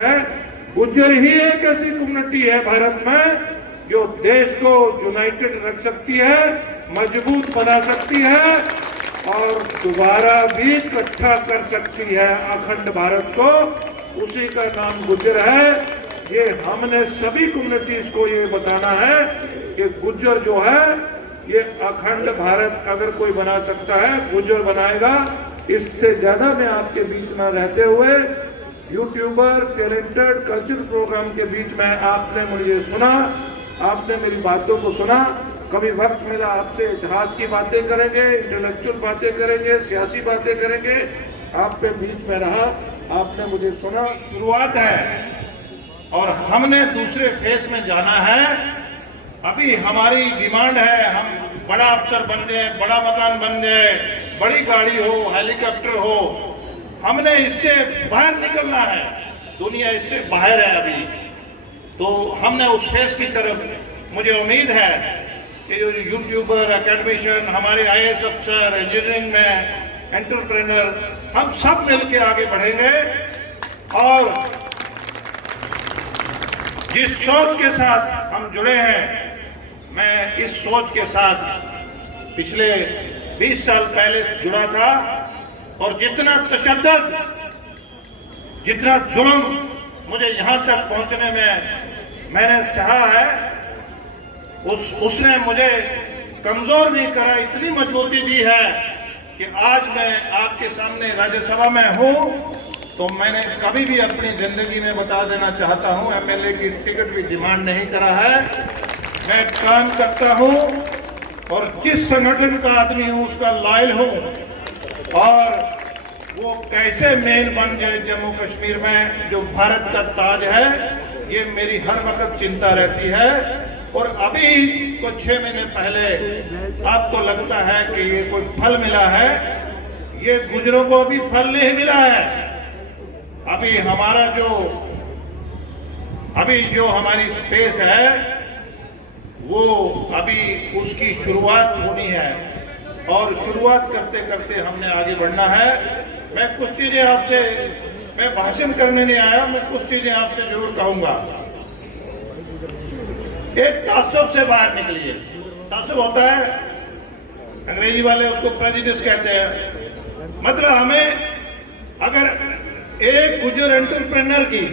है। गुज्जर ही एक ऐसी कम्युनिटी है भारत में जो देश को यूनाइटेड रख सकती है, मजबूत बना सकती है और दोबारा भी इकट्ठा कर सकती है अखंड भारत को। उसी का नाम गुज्जर है। ये हमने सभी कम्युनिटीज को ये बताना है कि गुज्जर जो है ये अखंड भारत अगर कोई बना सकता है गुज्जर बनाएगा। इससे ज्यादा मैं आपके बीच में रहते हुए यूट्यूबर, टैलेंटेड कल्चरल प्रोग्राम के बीच में आपने मुझे सुना, आपने मेरी बातों को सुना। कभी वक्त मिला आपसे इतिहास की बातें करेंगे, इंटेलेक्चुअल बातें करेंगे, सियासी बातें करेंगे। आपके बीच में रहा, आपने मुझे सुना। शुरुआत है और हमने दूसरे फेज में जाना है। अभी हमारी डिमांड है हम बड़ा अफसर बन जाए, बड़ा मकान बन जाए, बड़ी गाड़ी हो, हेलीकॉप्टर हो। हमने इससे बाहर निकलना है। दुनिया इससे बाहर है अभी। तो हमने उस फेज की तरफ, मुझे उम्मीद है कि जो यूट्यूबर, एकेडमिशियन, हमारे आईएएस अफसर, इंजीनियरिंग में एंटरप्रेन्योर, हम सब मिलकर आगे बढ़ेंगे और जिस सोच के साथ हम जुड़े हैं, मैं इस सोच के साथ पिछले 20 साल पहले जुड़ा था और जितना तशद्दुद, जितना जुल्म मुझे यहां तक पहुंचने में मैंने सहा है, उसने मुझे कमजोर नहीं करा, इतनी मजबूती दी है कि आज मैं आपके सामने राज्यसभा में हूं। तो मैंने कभी भी अपनी जिंदगी में बता देना चाहता हूं, एमएलए की टिकट भी डिमांड नहीं करा है। मैं काम करता हूं और जिस संगठन का आदमी हूं उसका लॉयल हूं और वो कैसे मेन बन जाए जम्मू कश्मीर में जो भारत का ताज है, ये मेरी हर वक्त चिंता रहती है। और अभी कुछ 6 महीने पहले आपको लगता है कि ये कोई फल मिला है, ये गुजरों को अभी फल नहीं मिला है। अभी हमारा जो हमारी स्पेस है वो अभी उसकी शुरुआत होनी है और शुरुआत करते करते हमने आगे बढ़ना है। मैं कुछ चीजें आपसे, मैं भाषण करने नहीं आया, मैं कुछ चीजें आपसे जरूर कहूंगा। एक तासुब से बाहर निकलिए। तासुब होता है, अंग्रेजी वाले उसको प्रेजुडिस कहते हैं। मतलब हमें अगर एक गुज्जर एंटरप्रेन्योर की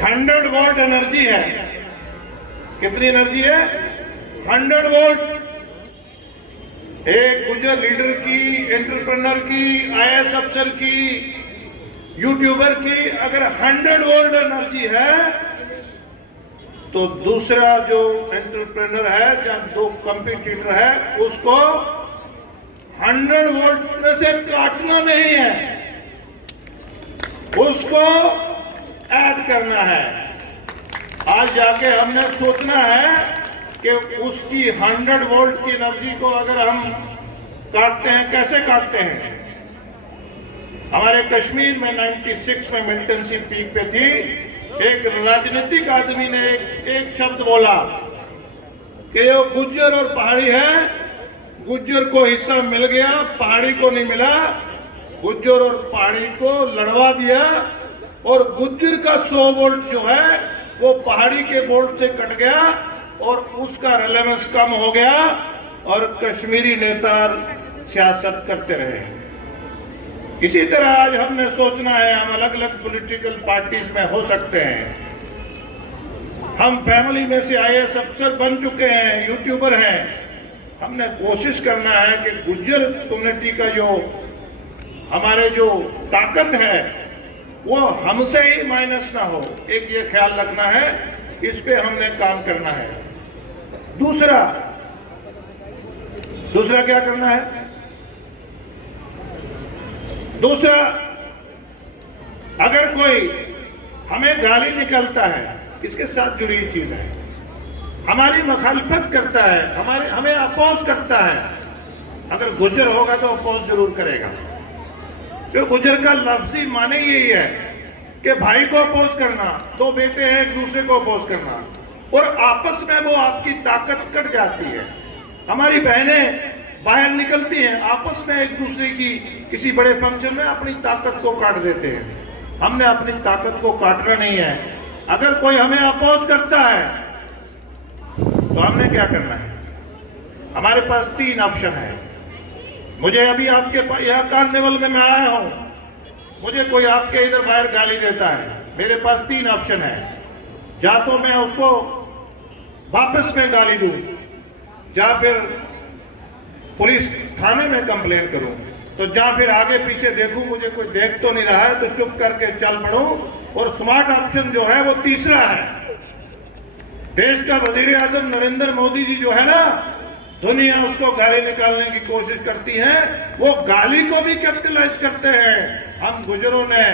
100 वोल्ट एनर्जी है, कितनी एनर्जी है? 100 वोल्ट। एक गुज्जर लीडर की, एंटरप्रेन्योर की, आईएएस अफसर की, यूट्यूबर की अगर 100 वोल्ट एनर्जी है तो दूसरा जो एंटरप्रेन्योर है या दो कंपटीटर है उसको 100 वोल्ट से काटना नहीं है, उसको ऐड करना है। आज जाके हमने सोचना है कि उसकी 100 वोल्ट की एनर्जी को अगर हम काटते हैं, कैसे काटते हैं? हमारे कश्मीर में 96 में मिलिटेंसी पीक पे थी। एक राजनीतिक आदमी ने एक शब्द बोला कि वो गुज्जर और पहाड़ी है, गुज्जर को हिस्सा मिल गया, पहाड़ी को नहीं मिला। गुज्जर और पहाड़ी को लड़वा दिया और गुज्जर का 100 वोल्ट जो है वो पहाड़ी के वोल्ट से कट गया और उसका रेलेवेंस कम हो गया और कश्मीरी नेता सियासत करते रहे। इसी तरह आज हमने सोचना है, हम अलग अलग पॉलिटिकल पार्टीज में हो सकते हैं। हम फैमिली में से आईएएस अफसर बन चुके हैं, यूट्यूबर हैं। हमने कोशिश करना है कि गुज्जर कम्युनिटी का जो हमारे जो ताकत है वो हमसे ही माइनस ना हो, एक ये ख्याल रखना है। इस पे हमने काम करना है। दूसरा क्या करना है? दूसरा, अगर कोई हमें गाली निकलता है, इसके साथ जुड़ी चीज है, हमारी मुखालफत करता है, हमें अपोज करता है, अगर गुज्जर होगा तो अपोज जरूर करेगा। तो गुज्जर का लफ्जी माने यही है कि भाई को अपोज करना, दो बेटे हैं एक दूसरे को अपोज करना, और आपस में वो आपकी ताकत कट जाती है। हमारी बहनें बाहर निकलती हैं, आपस में एक दूसरे की किसी बड़े फंक्शन में अपनी ताकत को काट देते हैं। हमने अपनी ताकत को काटना नहीं है। अगर कोई हमें अपोज करता है तो हमने क्या करना है? हमारे पास 3 ऑप्शन है। मुझे अभी आपके यहाँ कार्निवल में मैं आया हूं, मुझे कोई आपके इधर बाहर गाली देता है, मेरे पास 3 ऑप्शन है। या तो मैं उसको वापस में गाली दूं, या फिर पुलिस थाने में कंप्लेन करूं, तो या फिर आगे पीछे देखूं, मुझे कोई देख तो नहीं रहा है तो चुप करके चल पड़ूं। और स्मार्ट ऑप्शन जो है वो तीसरा है। देश का वजीर आजम नरेंद्र मोदी जी जो है ना, दुनिया उसको गाली निकालने की कोशिश करती है, वो गाली को भी कैपिटलाइज करते हैं। हम गुजरों ने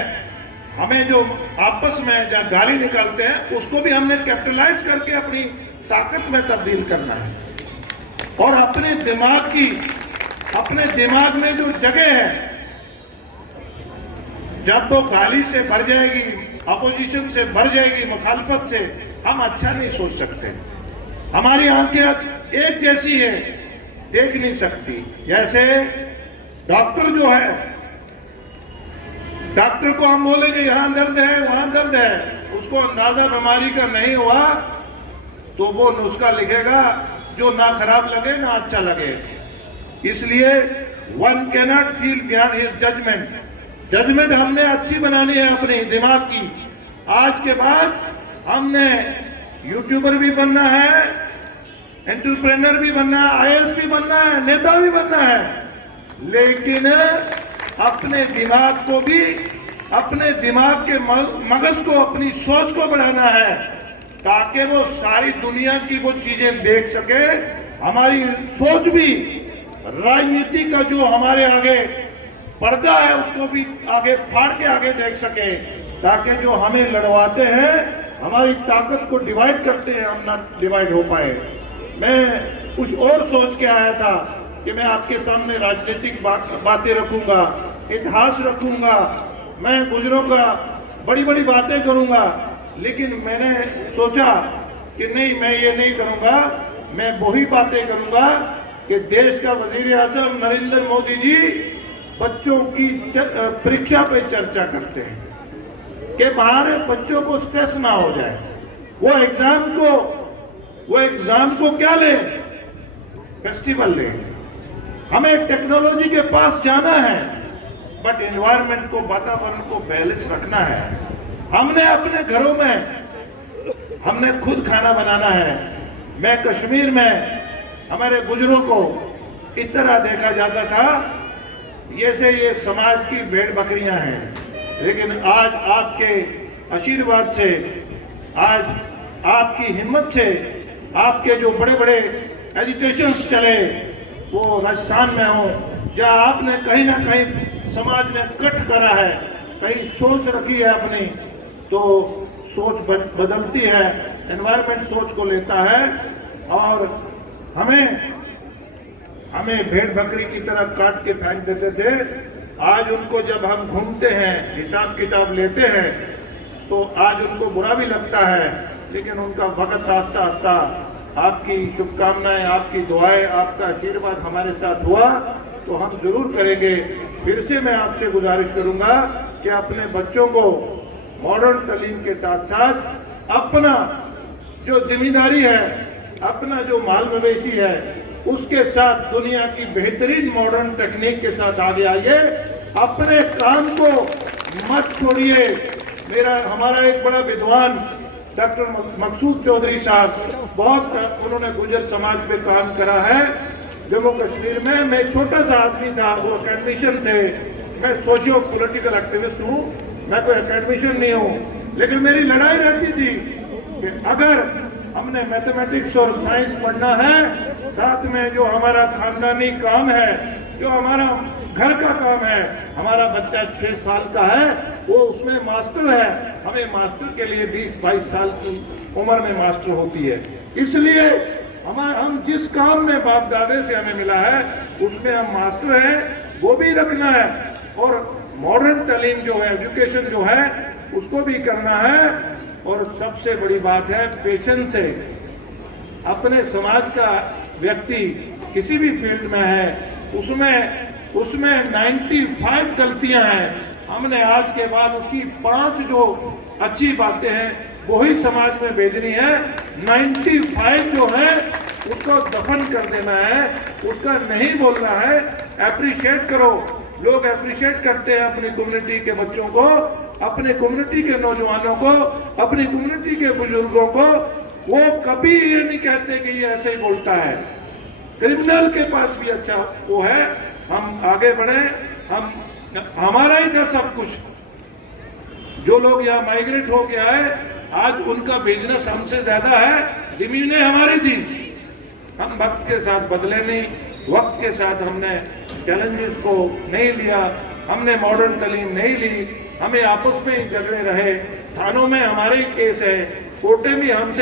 हमें जो आपस में जो गाली निकालते हैं उसको भी हमने कैपिटलाइज करके अपनी ताकत में तब्दील करना है। और अपने दिमाग में जो जगह है, जब वो गाली से भर जाएगी, अपोजिशन से भर जाएगी, मुखालफत से, हम अच्छा नहीं सोच सकते। हमारी आंखें एक जैसी है, देख नहीं सकती। जैसे डॉक्टर जो है, डॉक्टर को हम बोलेंगे यहां दर्द है वहां दर्द है, उसको अंदाजा बीमारी का नहीं हुआ तो वो नुस्खा लिखेगा जो ना खराब लगे ना अच्छा लगे। इसलिए one cannot feel beyond his judgement हमने अच्छी बनानी है अपने दिमाग की। आज के बाद हमने यूट्यूबर भी बनना है, एंटरप्रेन्योर भी बनना है, आईएएस भी बनना है, नेता भी बनना है, लेकिन अपने दिमाग को भी, अपने दिमाग के मगज को, अपनी सोच को बढ़ाना है ताकि वो सारी दुनिया की वो चीजें देख सके। हमारी सोच भी, राजनीति का जो हमारे आगे पर्दा है उसको भी आगे फाड़ के आगे देख सके, ताकि जो हमें लड़वाते हैं, हमारी ताकत को डिवाइड करते हैं, हम ना डिवाइड हो पाए। मैं कुछ और सोच के आया था कि मैं आपके सामने राजनीतिक बातें रखूंगा, इतिहास रखूंगा, मैं गुजरों का बड़ी बड़ी बातें करूंगा, लेकिन मैंने सोचा कि नहीं, मैं ये नहीं करूंगा। मैं वही बातें करूंगा कि देश का वजीर आजम नरेंद्र मोदी जी बच्चों की परीक्षा पे चर्चा करते हैं कि हमारे बच्चों को स्ट्रेस ना हो जाए, वो एग्जाम को क्या ले, फेस्टिवल ले। हमें टेक्नोलॉजी के पास जाना है, बट एनवायरनमेंट को, वातावरण को बैलेंस रखना है। हमने अपने घरों में हमने खुद खाना बनाना है। मैं कश्मीर में हमारे गुजरों को इस तरह देखा जाता था जैसे ये समाज की भेड़ बकरियां हैं, लेकिन आज आपके आशीर्वाद से, आज आपकी हिम्मत से, आपके जो बड़े बड़े एजिटेशंस चले वो राजस्थान में हो, या आपने कहीं ना कहीं समाज में कट करा है, कहीं सोच रखी है अपनी, तो सोच बदलती है, एनवायरनमेंट सोच को लेता है और हमें भेड़ बकरी की तरह काट के फेंक देते थे। आज उनको जब हम घूमते हैं, हिसाब किताब लेते हैं, तो आज उनको बुरा भी लगता है, लेकिन उनका वक्त आस्ता आस्ता, आपकी शुभकामनाएं, आपकी दुआएं, आपका आशीर्वाद हमारे साथ हुआ तो हम जरूर करेंगे। फिर से मैं आपसे गुजारिश करूंगा कि अपने बच्चों को मॉडर्न तालीम के साथ साथ अपना जो जिम्मेदारी है, अपना जो माल मवेशी है, उसके साथ दुनिया की बेहतरीन मॉडर्न टेक्निक के साथ आगे आइए। अपने काम को मत छोड़िए। हमारा एक बड़ा विद्वान डॉक्टर मकसूद चौधरी साहब, बहुत उन्होंने गुजर समाज पे काम करा है जम्मू कश्मीर में। मैं छोटा सा आदमी था, वो अकेडमिशियन थे। मैं सोशियो पॉलिटिकल एक्टिविस्ट हूँ, मैं कोई अकेडमिशियन नहीं हूँ, लेकिन मेरी लड़ाई रहती थी कि अगर हमने मैथमेटिक्स और साइंस पढ़ना है, साथ में जो हमारा खानदानी काम है, जो हमारा घर का काम है, हमारा बच्चा 6 साल का है, वो उसमें मास्टर है, हमें मास्टर के लिए 20-22 साल की उम्र में मास्टर होती है। इसलिए हम जिस काम में बाप दादे से हमें मिला है उसमें हम मास्टर हैं, वो भी रखना है। और मॉडर्न तालीम जो है, एजुकेशन जो है, उसको भी करना है। और सबसे बड़ी बात है पेशेंस से। अपने समाज का व्यक्ति किसी भी फील्ड में है, उसमें 95 गलतियां हैं हमने आज के बाद उसकी 5 जो अच्छी बातें हैं वही समाज में भेजनी है। 95 जो है उसको दफन कर देना है, उसका नहीं बोलना है। एप्रिशिएट करो, लोग एप्रिशिएट करते हैं अपनी कम्युनिटी के बच्चों को, अपने कम्युनिटी के नौजवानों को, अपनी कम्युनिटी के बुजुर्गों को। वो कभी ये नहीं कहते कि ये ऐसे ही बोलता है। क्रिमिनल के पास भी अच्छा वो है। हम आगे बढ़े, हमारा ही था सब कुछ। जो लोग यहाँ माइग्रेट हो गया है आज उनका बिजनेस हमसे ज्यादा है, जमीनें हमारी थी। हम वक्त के साथ बदले नहीं, वक्त के साथ हमने चैलेंजेस को नहीं लिया, हमने मॉडर्न तालीम नहीं ली, हमें आपस में ही झगड़े रहे। थानों में हमारे ही केस है, कोर्टे भी हमसे